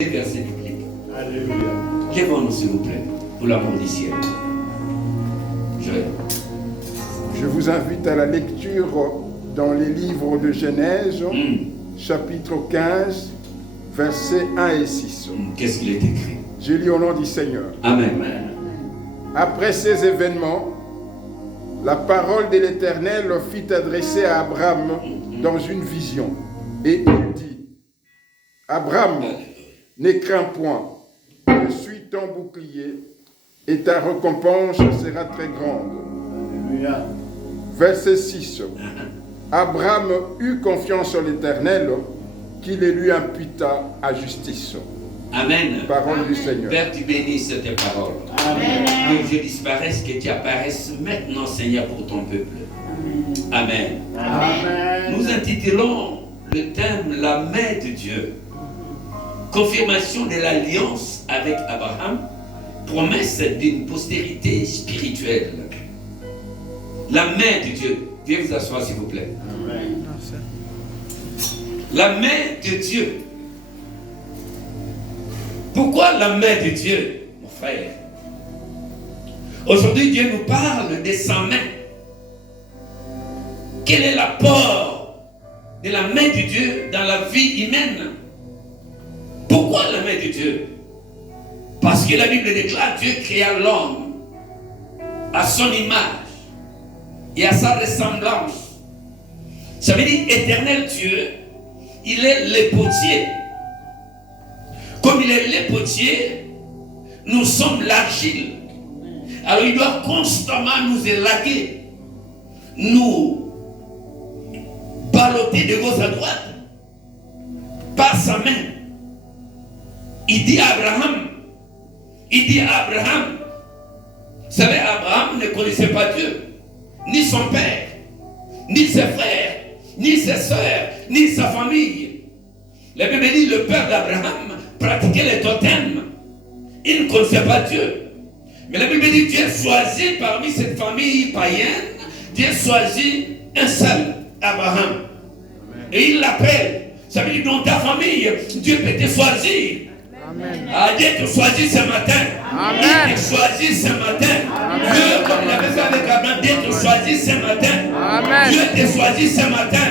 Verset biblique. Alléluia. Lèvons-nous s'il vous plaît, pour l'amour du ciel. Je vous invite à la lecture dans les livres de Genèse, chapitre 15, versets 1 et 6. Qu'est-ce qu'il est écrit? Je lis au nom du Seigneur. Amen. Après ces événements, la parole de l'Éternel fit adresser à Abraham dans une vision. Et il dit, Abraham, ne crains point, je suis ton bouclier et ta récompense sera très grande. Alléluia. Verset 6. Abraham eut confiance en l'Éternel, qui le lui imputa à justice. Amen. Parole du Seigneur. Père, tu bénisses tes paroles. Amen. Que je disparaisse, que tu apparaisses maintenant, Seigneur, pour ton peuple. Amen. Amen. Nous intitulons le thème La main de Dieu. Confirmation de l'alliance avec Abraham, promesse d'une postérité spirituelle. La main de Dieu. Veuillez vous asseoir s'il vous plaît. Amen. La main de Dieu. Pourquoi la main de Dieu, mon frère? Aujourd'hui, Dieu nous parle de sa main. Quel est l'apport de la main de Dieu dans la vie humaine? Pourquoi la main de Dieu? Parce que la Bible déclare Dieu créa l'homme à son image et à sa ressemblance. Ça veut dire éternel Dieu, il est le potier. Comme il est le potier, nous sommes l'argile. Alors il doit constamment nous élaguer, nous balloter de gauche à droite par sa main. Il dit à Abraham, vous savez, Abraham ne connaissait pas Dieu, ni son père, ni ses frères, ni ses soeurs, ni sa famille. La Bible dit le père d'Abraham pratiquait les totems. Il ne connaissait pas Dieu. Mais la Bible dit Dieu choisit parmi cette famille païenne, Dieu choisit un seul, Abraham. Et il l'appelle. Ça veut dire dans ta famille, Dieu peut te choisir. Amen. Ah, Dieu te choisit ce matin. Amen. Il te choisit ce matin. Amen. Dieu, comme il avait fait avec Abraham, Dieu te choisit ce matin. Amen. Dieu te choisit ce matin.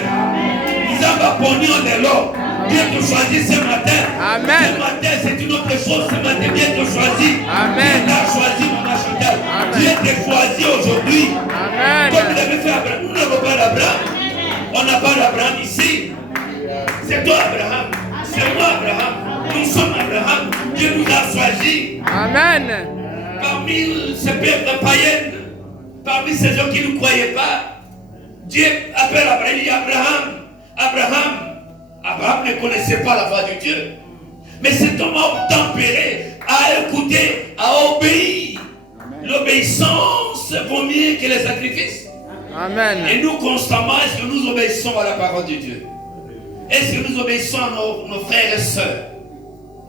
Nous avons pognon de l'eau. Dieu te choisit ce matin. Amen. Ce matin, c'est une autre chose. Ce matin, Dieu te choisit. Amen. Il t'a choisi, Maman Chantal. Amen. Dieu te choisit aujourd'hui. Amen. Comme il avait fait Abraham. Nous n'avons pas d'Abraham. On n'a pas d'Abraham ici. C'est toi, Abraham. C'est moi, Abraham. Nous sommes Abraham. Dieu nous a choisis. Amen. Parmi ces peuples païens, parmi ces gens qui ne croyaient pas, Dieu appelle Abraham. Il dit Abraham ne connaissait pas la voix de Dieu. Mais cet homme a tempéré, a écouté, a obéi. L'obéissance vaut mieux que les sacrifices. Amen. Et nous, constamment, est-ce que nous obéissons à la parole de Dieu? Est-ce que nous obéissons à nos frères et sœurs?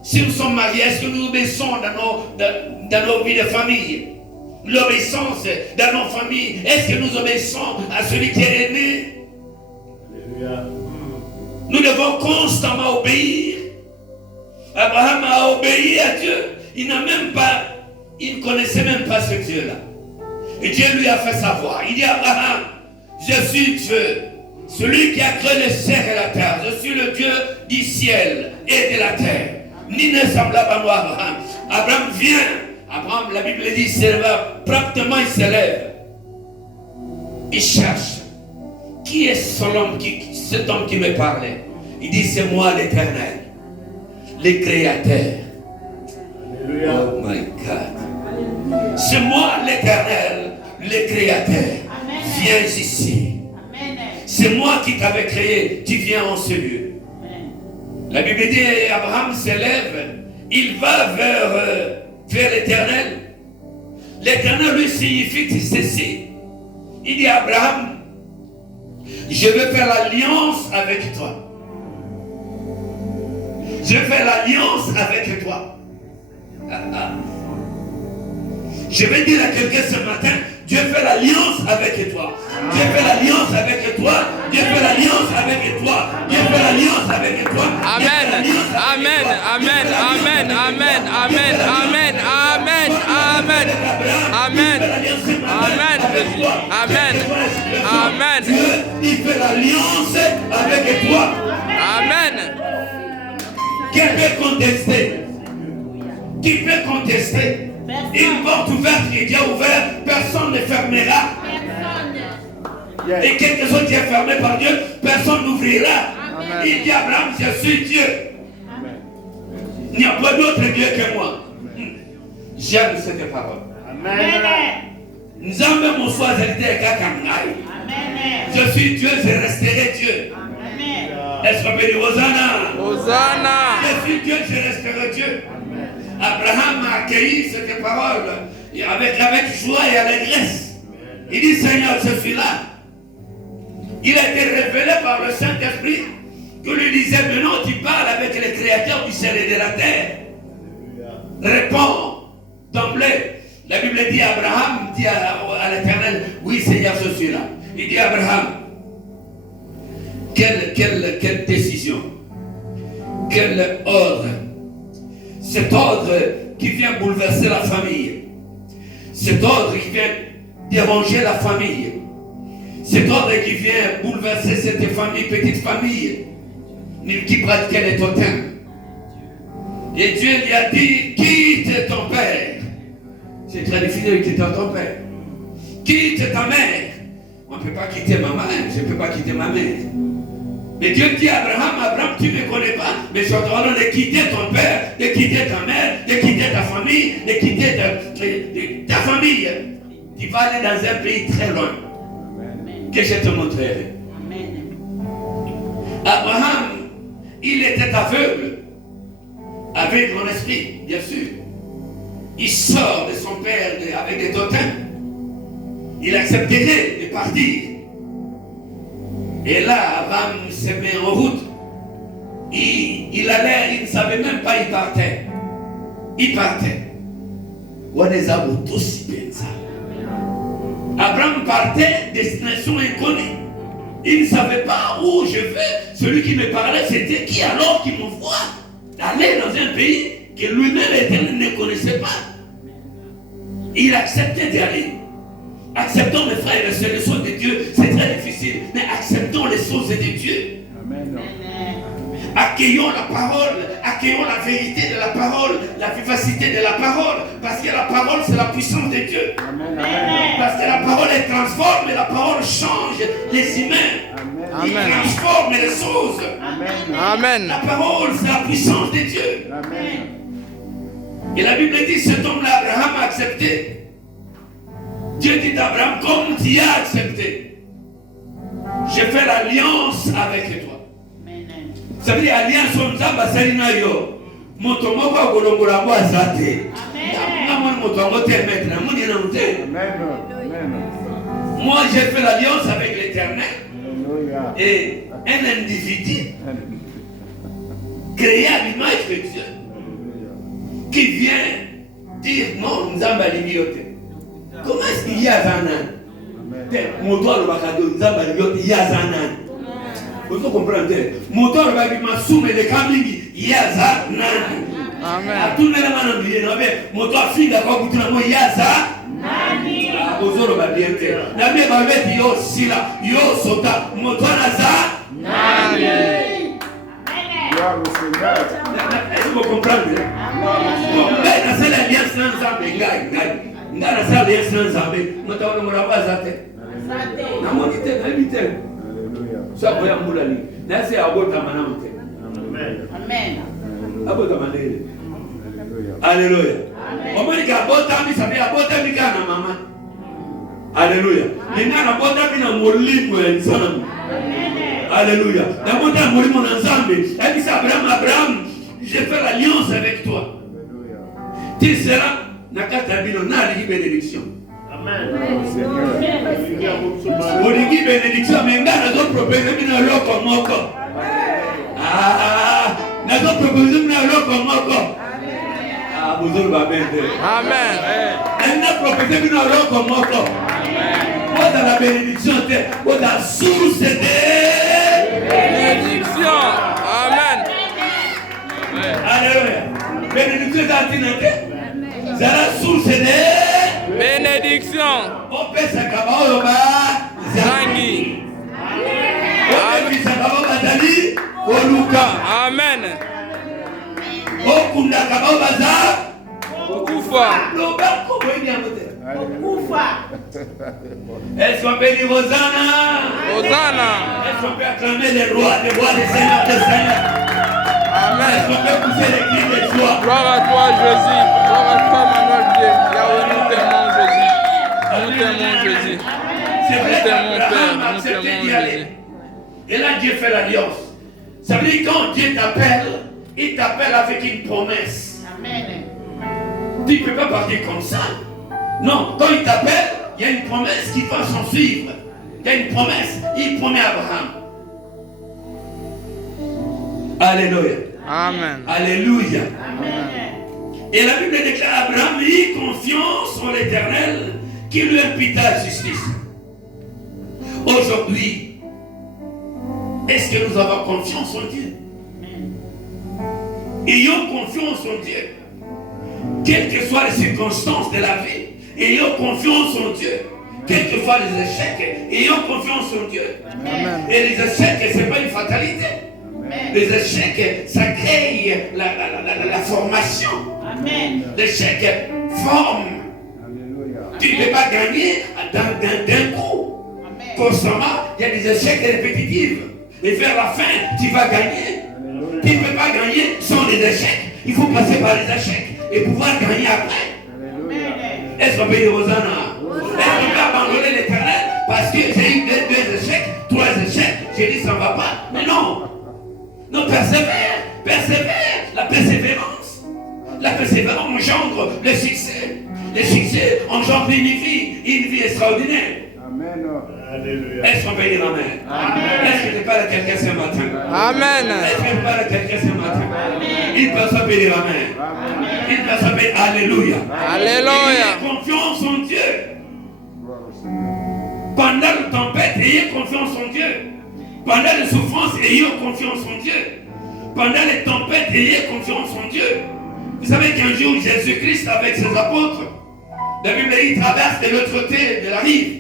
Si nous sommes mariés, est-ce que nous obéissons dans nos vies de famille? L'obéissance dans nos familles, est-ce que nous obéissons à celui qui est aimé? Alléluia. Nous devons constamment obéir. Abraham a obéi à Dieu. Il ne connaissait même pas ce Dieu-là. Et Dieu lui a fait savoir. Il dit Abraham, je suis Dieu, celui qui a créé le ciel et la terre. Je suis le Dieu du ciel et de la terre. Ni ne semblable à moi, Abraham. Abraham vient. Abraham, la Bible dit, promptement il se lève. Il cherche. Qui est cet homme qui me parlait? Il dit, c'est moi l'Éternel, le Créateur. Alléluia. Oh my God. C'est moi l'Éternel, le Créateur. Viens ici. C'est moi qui t'avais créé. Tu viens en ce lieu. La Bible dit, Abraham s'élève. Il va vers l'Éternel. L'Éternel lui signifie ceci. Il dit à Abraham, je vais faire l'alliance avec toi. Je fais l'alliance avec toi. Je vais dire à quelqu'un ce matin, Dieu fait l'alliance avec toi. Dieu fait l'alliance avec toi. Dieu fait l'alliance avec toi. Dieu fait l'alliance avec toi. Amen. Amen. Amen. Amen. Amen. Amen. Amen. Amen. Amen. Amen. Amen. Amen. Amen. Dieu, il fait l'alliance avec toi. Amen. Qui peut contester? Qui peut contester? Une porte ouverte qui est déjà ouverte, personne ne fermera. Et quelque chose qui est fermé par Dieu, personne n'ouvrira. Il dit à Abraham, je suis Dieu. Il n'y a pas d'autre Dieu que moi. J'aime cette parole. Nous avons mon soir je suis Dieu, je resterai Dieu. Est-ce qu'on peut dire Hosanna? Hosanna. Je suis Dieu, je resterai Dieu. Abraham a accueilli cette parole avec joie et allégresse. Il dit, Seigneur, je suis là. Il a été révélé par le Saint-Esprit que lui disait, maintenant tu parles avec les créateurs du ciel et de la terre. Réponds d'emblée. La Bible dit à Abraham, dit à l'Éternel, oui Seigneur, je suis là. Il dit à Abraham, quelle décision, quel ordre. Cet ordre qui vient bouleverser la famille. Cet ordre qui vient déranger la famille. Cet ordre qui vient bouleverser cette famille, petite famille, qui pratiquait les totems. Et Dieu lui a dit, quitte ton père. C'est très difficile de quitter ton père. Quitte ta mère. On ne peut pas quitter ma mère, je ne peux pas quitter ma mère. Mais Dieu dit à Abraham, Abraham, tu ne me connais pas, mais je te demande de quitter ton père, de quitter ta mère, de quitter ta famille, de quitter ta famille. Tu vas aller dans un pays très loin. Que je te montrerai. Abraham, il était aveugle. Avec mon esprit, bien sûr. Il sort de son père avec des totems. Il accepterait de partir. Et là, Abraham se met en route. Il allait, il ne savait même pas, il partait. Il partait. Abraham partait, destination inconnue. Il ne savait pas où je vais. Celui qui me parlait, c'était qui alors qui m'envoie aller dans un pays que lui-même ne connaissait pas. Il acceptait d'y aller. Acceptons, mes frères, les choses de Dieu, c'est très difficile, mais acceptons les choses de Dieu. Amen. Accueillons la parole, accueillons la vérité de la parole, la vivacité de la parole, parce que la parole, c'est la puissance de Dieu. Amen. Parce que la parole, elle transforme, et la parole change les humains. Il transforme les choses. Amen. La parole, c'est la puissance de Dieu. Amen. Et la Bible dit, cet homme-là, Abraham a accepté. Dieu dit à Abraham, comme tu as accepté, je fais l'alliance avec toi. Ça veut dire alliance on zamba salina yo. Moto moko golongola bo azate. Amen. Moi j'ai fait l'alliance avec l'Éternel. Et un individu créé à l'image de Dieu qui vient dire non, nous avons l'immunité. Comment est-ce qu'il y a Zanan? Moto le bakado, nous avons l'immunité, il y a Zanan. Vous comprenez? Moto le bakima soume de kamini, il y a Zanan. Amen. Tout le monde est là, moto fille d'accord pour tout le monde, il y a Zanan. Ozoro babiente. Na me babeti yo sila, yo sota, moto naza. Amen. Gloire au Seigneur. Est-ce que vous comprenez? Mais dans cette alliance, nous avons des gars. Dans cette alliance, nous avons des gars. Nous avons des gars. Na monite na limite. Ça boya mulani. Na se abota manamute. Amen. Abota manele. Alléluia. Omani ka abota mi sabi abota mi kana mama. Alléluia. Nina abota mi na molimo ya nzambe. Alléluia. Abota molimo na nzambe. Et dit Abraham, j'ai fait l'alliance avec toi. Tu seras na katabino na li bénédiction. Amen. Oligi bénédiction mais ngana zo proposer bino loko moko. Ah, na zo proposer bino loko moko. Ah, buzuru babende. Amen. Na proposer bino loko moko. Amen. Dans la bénédiction, dans la source des Bénédiction. Amen. Alléluia. Bénédiction d'Atinate. C'est la source des Bénédiction. on peut s'accaparer Zangi. Amen. Kufa. Est-ce qu'on peut dire Hosanna? Hosanna. Est-ce qu'on peut acclamer les rois des seigneurs des seigneurs? Amen. Est-ce qu'on peut pousser les cris de joie? Gloire à toi, Jésus. Gloire à toi, Manuel Dieu. Yahweh, nous t'aimons, Jésus. Nous t'aimons, Jésus. C'est vrai Nous t'aimons, Père. qu'Abraham a Nous accepté t'aimons, d'y aller. Jésus. Et là, Dieu fait l'alliance. Ça veut dire quand Dieu t'appelle, il t'appelle avec une promesse. Amen. Tu ne peux pas partir comme ça. Non, quand il t'appelle, il y a une promesse qui va s'en suivre. Il y a une promesse. Il promet à Abraham. Alléluia. Amen. Alléluia. Amen. Et la Bible déclare à Abraham, eut confiance en l'Éternel qui lui impita la justice. Aujourd'hui, est-ce que nous avons confiance en Dieu? Ayons confiance en Dieu. Quelles que soient les circonstances de la vie, ayons confiance en Dieu. Quels que soient les échecs, ayons confiance en Dieu. Amen. Et les échecs, ce n'est pas une fatalité. Les échecs, ça crée la formation. Amen. L'échec forme. Tu ne peux pas gagner d'un coup. Constamment, il y a des échecs répétitifs. Et vers la fin, tu vas gagner. Tu ne peux pas gagner sans les échecs. Il faut passer par les échecs et pouvoir gagner après. Est-ce qu'on peut dire Hosanna? Est-ce qu'on peut abandonner l'Éternel parce que j'ai eu deux échecs, 3 échecs, j'ai dit ça ne va pas? Mais non. Non, persévère. La persévérance. La persévérance engendre le succès. Le succès engendre une vie extraordinaire. Amen. Est-ce qu'on peut dire Amen? Est-ce que je parle à quelqu'un ce matin? Amen. Est-ce que je parle à quelqu'un ce matin? Une personne peut dire Amen. Une personne peut dire Alléluia. Alléluia. Ayez confiance en Dieu. Pendant la tempête, ayez confiance en Dieu. Pendant les souffrances, ayez confiance en Dieu. Pendant les tempêtes, ayez confiance en Dieu. Vous savez qu'un jour, Jésus-Christ, avec ses apôtres, la Bible dit, il traverse de l'autre côté de la rive.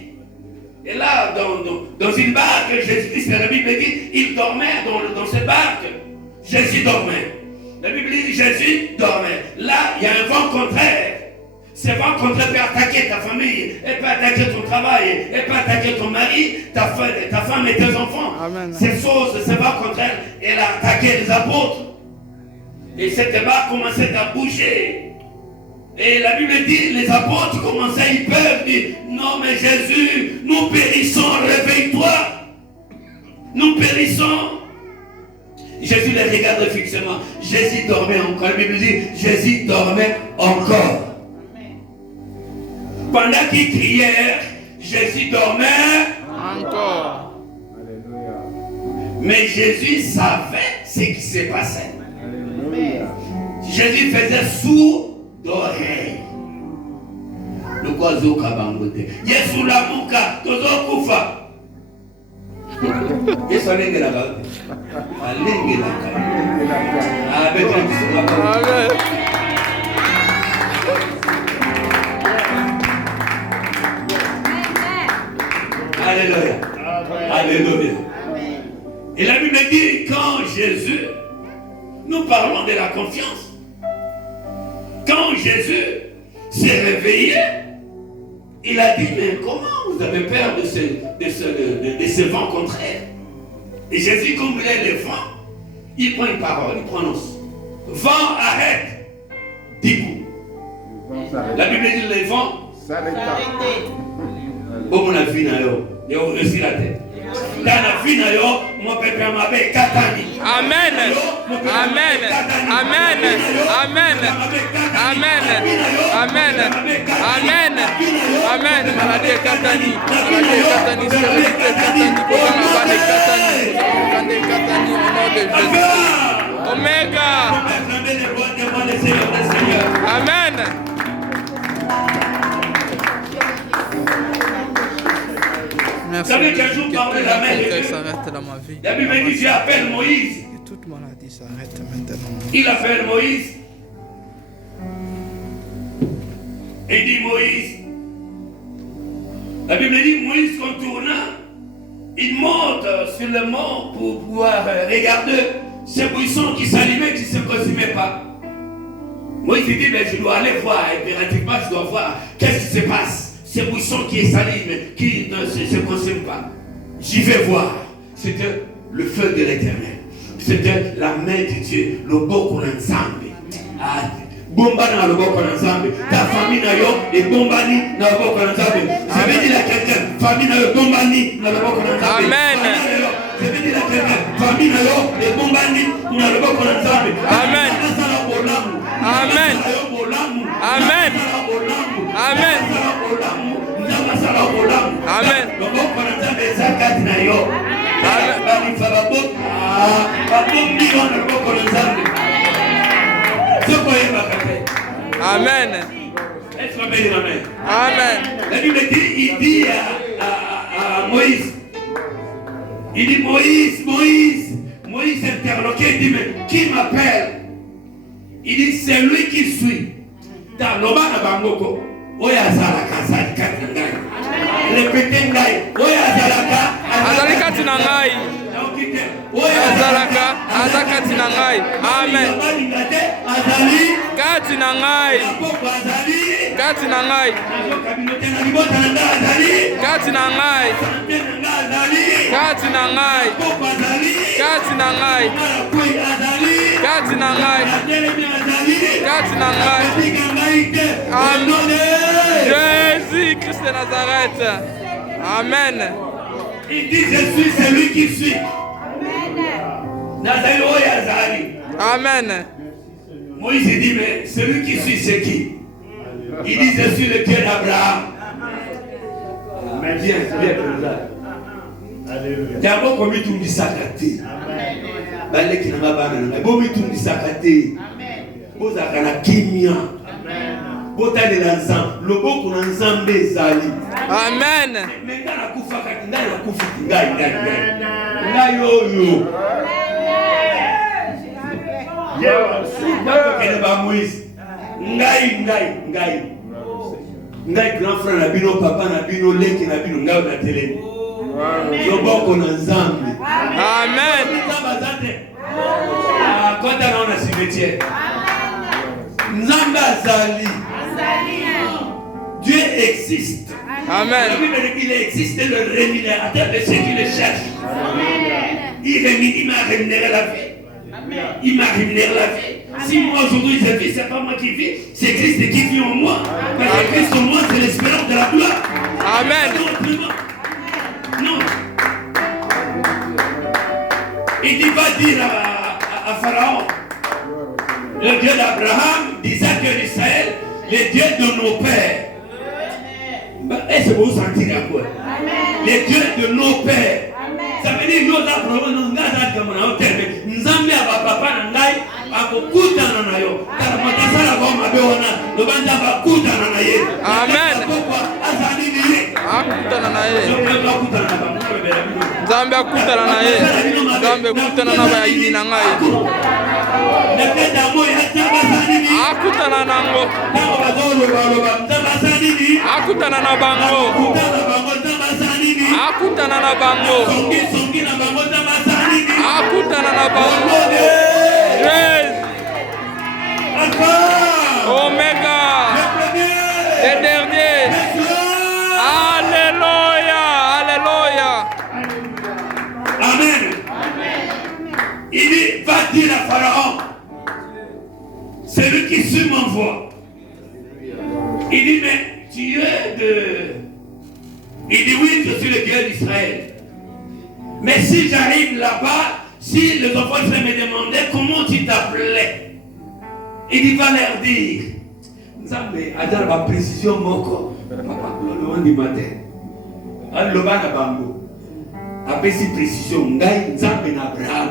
Et là, dans une barque, Jésus-Christ, la Bible dit, il dormait dans cette barque. Jésus dormait. La Bible dit, Jésus dormait. Là, il y a un vent contraire. Ce vent contraire peut attaquer ta famille, elle peut attaquer ton travail, elle peut attaquer ton mari, ta femme et tes enfants. Amen. Ces choses, ce vent contraire, elle a attaqué les apôtres. Et cette barque commençait à bouger. Et la Bible dit, les apôtres commençaient, ils peuvent dire, non mais Jésus, nous périssons, réveille-toi. Nous périssons. Jésus les regarde fixement. Jésus dormait encore. La Bible dit, Jésus dormait encore. Pendant qu'ils crièrent, Jésus dormait Encore. mais Jésus savait ce qui se passait. Jésus faisait sourd d'oreille. Le oiseau kabangote. Yesu la muka tozo kufa. Yesu alenge la gaute. Alenge la gaute. Ah betre bisuma. Amen. Alléluia. Alléluia. Et la Bible dit quand Jésus, nous parlons de la confiance. Quand Jésus s'est réveillé, il a dit, mais comment vous avez peur de ce vent contraire? Et Jésus, comme il est le vent, il prend une parole, il prononce. Vent, arrête. Dis-vous. La Bible dit, le vent, oh mon avis, il y a aussi la tête. Dans la vie, mon peuple m'appelle Katani. Amen. Amen. Amen. Amen. Amen. Amen. Amen. Amen. Maladie Katani. Maladie Katani. Sérénité Katani. Kobalabane Katani. Katani au nom de Jésus. Omega. Amen. Merci. Vous savez qu'un jour, Que par tout la main de l'enfer Dieu, s'arrête dans ma vie. la Bible dit, Dieu appelle Moïse. Que toute maladie s'arrête maintenant. Il appelle Moïse. Et dit Moïse. La Bible dit, Moïse contourna. Il monte sur le mont pour pouvoir regarder ce buisson qui s'allumait, qui ne se consumait pas. Moïse dit, mais je dois aller voir, impérativement, je dois voir qu'est-ce qui se passe. Ce buisson qui s'allume, qui ne se consume pas. J'y vais voir. C'était le feu de l'Éternel. C'était la main de Dieu, le beau qu'on ensemble. Bomba na le beau qu'on ensemble. Ta famille na yo, et bombani na le beau qu'on ensemble. Je vais dire à quelqu'un, famille na yo, bombani na le beau qu'on ensemble. Amen. Je vais dire à quelqu'un, famille na yo, et bombani na le beau qu'on ensemble. Amen. Amen. Amen. Amen. Amen. Amen. Amen. La Bible dit, il dit à Moïse, il dit Moïse interloqué, il dit, mais qui m'appelle? Il dit, c'est lui qui suit. Dans l'Obana Bangoko, Oya Zalaka, Zalika Nangai. Répétez Ngai, Oya Zalaka, Azalika Tinangai. Azalaka, Azaka Tinangai. Amen. Katinangai. Katinangai. Katinangai. Katinangai. Katinangai. Katinangai. Katinangai. Amen. Jésus Christ de Nazareth. Amen. Il dit, je suis celui qui suit. Amen. Moïse dit, mais celui qui suit, c'est qui? Il dit, je suis le Dieu d'Abraham. Mais viens, d'abord, comme il tourne du sakati. Balé qui n'a pas de bon, il tourne du sakati. Vous avez la kimia. Vous avez l'ensemble. Le beau qu'on ensemble est zali. Amen. Mais dans la koufa, dans la koufa, dans yo. Moïse. Ngai grand frère na bino, papa na bino, leki na bino, ngai na télé. Yoboko na nzambe. Amen. Quand on a un cimetière. Nzambe azali. Dieu existe. Amen. Il existe le rémunérateur de ceux qui le cherchent. Il m'a rémunéré la vie. Il m'a rémunéré la vie. Si moi aujourd'hui je vis, c'est pas moi qui vis, c'est Christ qui vit en moi. Parce que Christ en moi, c'est l'espérance de la gloire. Amen. Non. Il dit, va dire à Pharaon, le Dieu d'Abraham, d'Isaac et d'Israël, le Dieu de nos pères. Est-ce que vous sentez à quoi? Les dieux de nos pères. Ça veut dire que nous avons nous Nzambe aba papa na ngai akokutana nayo. Kala matasala kwa mabeona, lobanja bakutana na yeye. Amen. Akutana na yeye. Nzambe akutana na yeye. Nzambe akutana na bayini na ngai. Akutana nango. Akutana na bango. Akutana na bango. Akutana na bango. Yes. Omega. Le dernier. Alléluia. Alléluia. Amen. Il dit, va dire à Pharaon, celui qui suit m'envoie. Il dit, mais tu es de... Il dit, oui, je suis le Dieu d'Israël. Mais si j'arrive là-bas, si les enfants me demandaient comment tu t'appelais, il dit, va leur dire. Nzambe, adal ba précision moko. Papa, le du matin. Al loba na bango. Apesi précision ngai Nzambe na Abraham.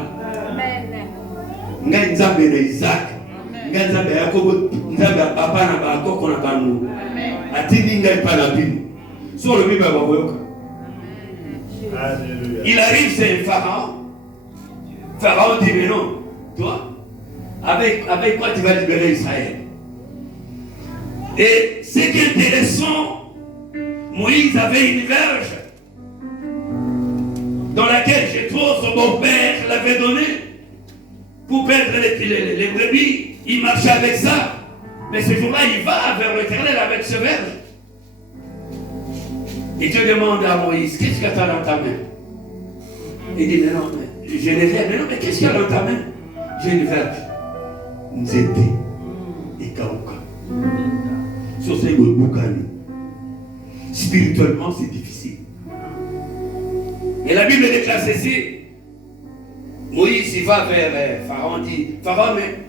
Ngai Nzambe na Isaac. Ngai Nzambe ya Yakobo, Nzambe papa na ba koko na bango. Atindi ngai pa na bino. So le biba ba boyoka. Il arrive, c'est Pharaon. Pharaon dit, mais non, toi, avec quoi tu vas libérer Israël? Et ce qui est intéressant, Moïse avait une verge dans laquelle Jéthro, son beau-père, l'avait donnée pour perdre les brebis. Il marchait avec ça. Mais ce jour-là, il va vers l'Éternel avec ce verge. Et Dieu demande à Moïse, qu'est-ce que tu as dans ta main? Il dit, mais non, je n'ai rien. Mais non, mais qu'est-ce qu'il y a dans ta main? J'ai une verge. Nzete et Kauka. Sur ces Boukani. Spirituellement, c'est difficile. Et la Bible déclare ceci. Moïse, il va vers Pharaon, dit, Pharaon, mais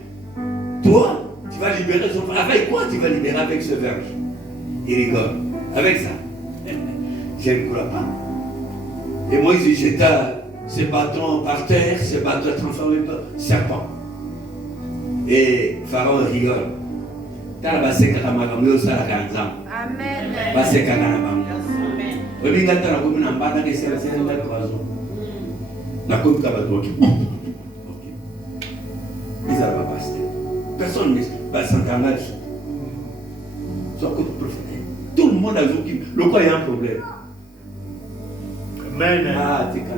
toi, tu vas libérer son frère. Avec quoi tu vas libérer? Avec ce verge. Il rigole. Avec ça. Je ne crois pas. Et Moïse, il jeta ses bâtons par terre, ses bâtons transformés par serpent. Et Pharaon rigole. Amen. Personne ne s'entendra. Tout le monde a dit le quoi il y a un problème. Amen. Ah, tu Amen.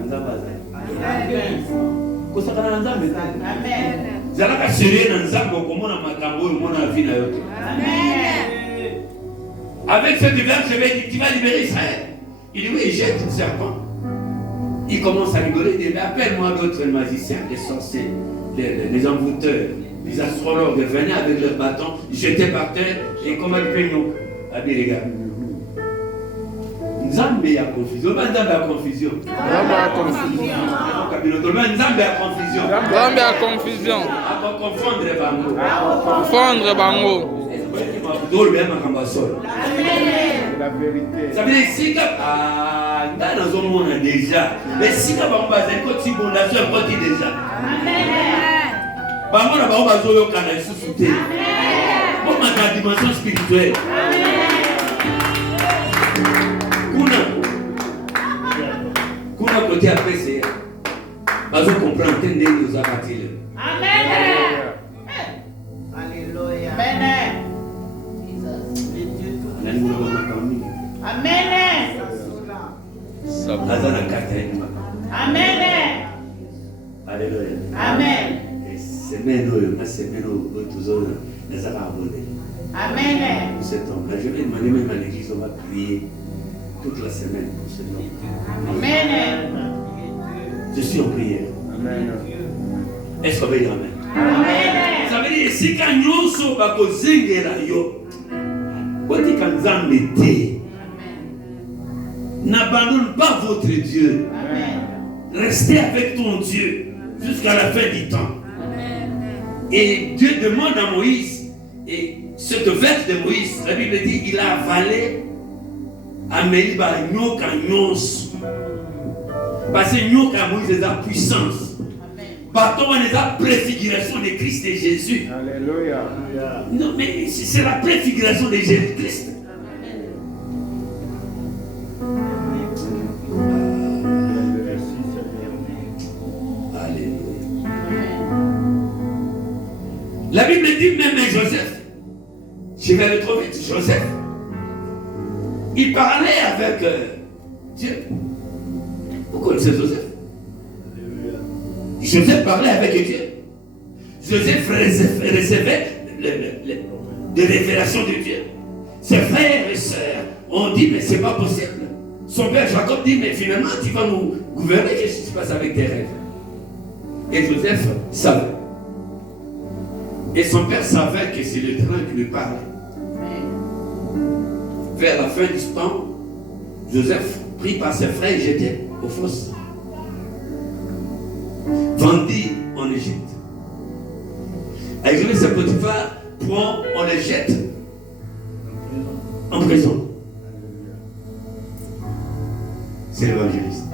Avec ce verre, je vais dire, tu vas libérer Israël. Il dit, oui, il jette le serpent. Il commence à rigoler, il dit, appelle-moi d'autres magiciens, les sorciers, les envoûteurs, les astrologues, venaient avec leurs bâtons, jetaient par terre, et comment ils peignent. Ah bien les gars. Nzambe a confusion. Nzambe a confusion. Nzambe a confusion. Nzambe a confusion. Nzambe a confusion. A confondre bango. Confondre bango. La vérité. Ça veut dire si dans un monde déjà, mais si quand on va quand tu bon la seule quand déjà. Amen. Bango na bango bazoyo kana isusuté. Bon ma dimension spirituelle. Kuna côté après c'est bazo comprendre que nous a bâti. Amen. Alléluia. Amen. Amen. Amen. Alléluia. Amen. Semaine ma semaine au toujours les abonnés. Amen. Cet homme-là, je vais demander même à l'église, on va prier toute la semaine pour cet homme. Amen. Je suis en prière. Amen. Est-ce qu'on va dire Amen? Amen. Ça veut dire si quand nous sommes à cause de yo, quand il n'abandonne pas votre Dieu. Amen. Restez avec ton Dieu jusqu'à la fin du temps. Amen. Et Dieu demande à Moïse, et cette verse de Moïse, la Bible dit, il a avalé Améliba Nyoka Nyons. Parce que Nyoka Moïse est la puissance. Bâton est la préfiguration de Christ et Jésus. Alléluia. Non, mais c'est la préfiguration de Jésus-Christ. La Bible dit même Joseph, je vais le trouver, Joseph, il parlait avec Dieu. Vous connaissez Joseph? Joseph parlait avec Dieu. Joseph recevait des révélations de Dieu. Ses frères et sœurs ont dit, mais ce n'est pas possible. Son père Jacob dit, mais finalement, tu vas nous gouverner, qu'est-ce qui se passe avec tes rêves? Et Joseph savait. Et son père savait que c'est l'Éternel qui lui parlait. Vers la fin du temps, Joseph, pris par ses frères, jeté aux fosses. Vendu en Égypte. Avec lui, ses Potiphar prend, on les jette en prison. C'est l'évangéliste.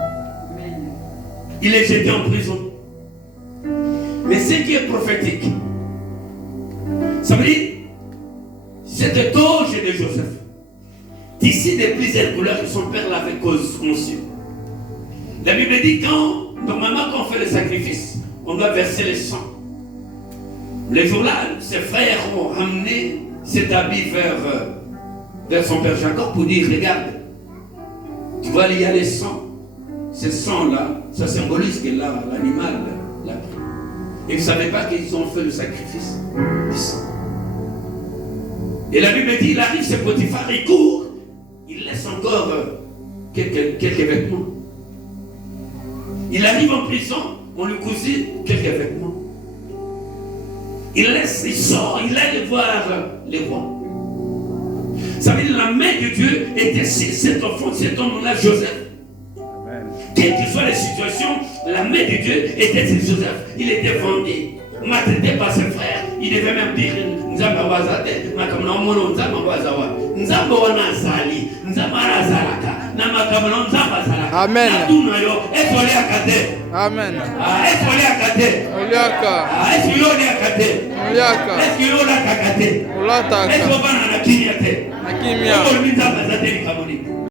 Il est jeté en prison. Mais ce qui est prophétique, ça veut dire, cette toge de Joseph, d'ici des plusieurs couleurs que son père l'avait conçu. La Bible dit normalement quand on fait le sacrifice, on doit verser le sang. Les jours-là, ses frères ont ramené cet habit vers son père Jacob pour dire, regarde, tu vois, il y a les sangs. Ce sang-là, ça symbolise que l'animal l'a pris. Et vous ne savez pas qu'ils ont fait le sacrifice du sang. Et la Bible dit, il arrive, c'est Potiphar, il court, il laisse encore quelques vêtements. Il arrive en prison, on lui cousine quelques vêtements. Il laisse, il sort, il allait voir les rois. Ça veut dire la main de Dieu était sur cet enfant, cet homme-là, Joseph. Quelles que soient les situations, la main de Dieu était sur Joseph. Il était vendu, maltraité par ses frères. Il devait même dire Nzamba wazate, makamna omono Nzamba wazawa. Nzamba wana sali, Nzamba razalaka, na makamna Nzamba zalaka. Amen. Natuna yo, etole akate. Amen. Etole akate. Oliaka. Etole akate. Oliaka. Etole akate. Olataka. Etobana na kinyate. Nakimia. Nzamba zate ni kamoni.